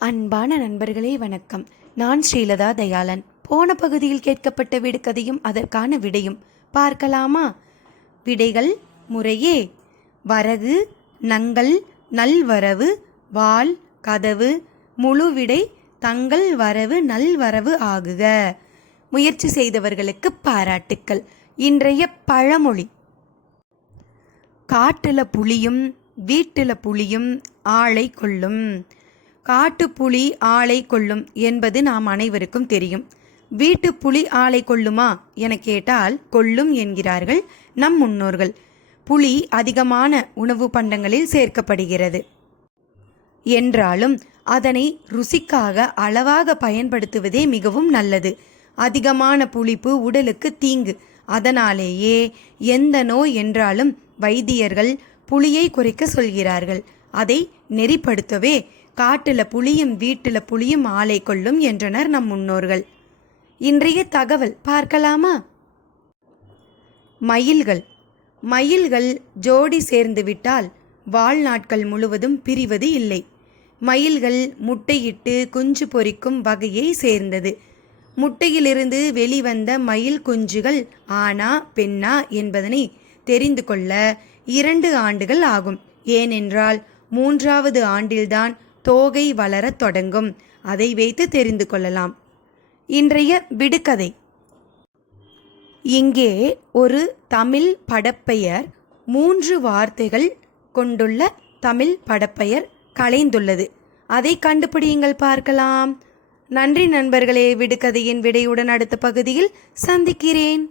அன்பான நண்பர்களே வணக்கம். நான் ஸ்ரீலதா தயாளன். போன பகுதியில் கேட்கப்பட்ட விடுகதையும் அதற்கான விடையும் பார்க்கலாமா? விடைகள் முறையே. வரகு நங்கள் நல்வரவு வாள் கதவு முழு விடை தங்கள் வரவு நல்வரவு ஆகுக. முயற்சி செய்தவர்களுக்கு பாராட்டுக்கள். இன்றைய பழமொழி. காட்டுல புலியும் வீட்டில் புலியும் ஆளை கொள்ளும் காட்டுப்புலி ஆளை கொள்ளும் என்பது நாம் அனைவருக்கும் தெரியும். வீட்டு புலி ஆளை கொள்ளுமா என கேட்டால் கொள்ளும் என்கிறார்கள் நம் முன்னோர்கள். புலி அதிகமான உணவு பண்டங்களில் சேர்க்கப்படுகிறது. என்றாலும் அதனை ருசிக்காக அளவாக பயன்படுத்துவதே மிகவும் நல்லது. அதிகமான புளிப்பு உடலுக்கு தீங்கு. அதனாலேயே எந்த நோய் என்றாலும் வைத்தியர்கள் புளியை குறைக்க சொல்கிறார்கள். அதை நெறிப்படுத்தவே காட்டில் புளியும் வீட்டில் புளியும் ஆலை கொள்ளும் என்றனர் நம் முன்னோர்கள். இன்றைய தகவல் பார்க்கலாமா? மயில்கள். மயில்கள் ஜோடி சேர்ந்துவிட்டால் வாழ்நாட்கள் முழுவதும் பிரிவது இல்லை. மயில்கள் முட்டையிட்டு குஞ்சு பொரிக்கும் வகையை சேர்ந்தது. முட்டையிலிருந்து வெளிவந்த மயில் குஞ்சுகள் ஆனா பெண்ணா என்பதனை தெரிந்து கொள்ள இரண்டு ஆண்டுகள் ஆகும். ஏனென்றால் மூன்றாவது ஆண்டில்தான் தோகை வளரத் தொடங்கும். அதை வைத்து தெரிந்து கொள்ளலாம். இன்றைய விடுகதை. இங்கே ஒரு தமிழ் படப்பெயர் மூன்று வார்த்தைகள் கொண்டுள்ள தமிழ் படப்பெயர் கலைந்துள்ளது. அதை கண்டுபிடியுங்கள் பார்க்கலாம். நன்றி நண்பர்களே விடுகதையின் விடையுடன் அடுத்த பகுதியில் சந்திக்கிறேன்.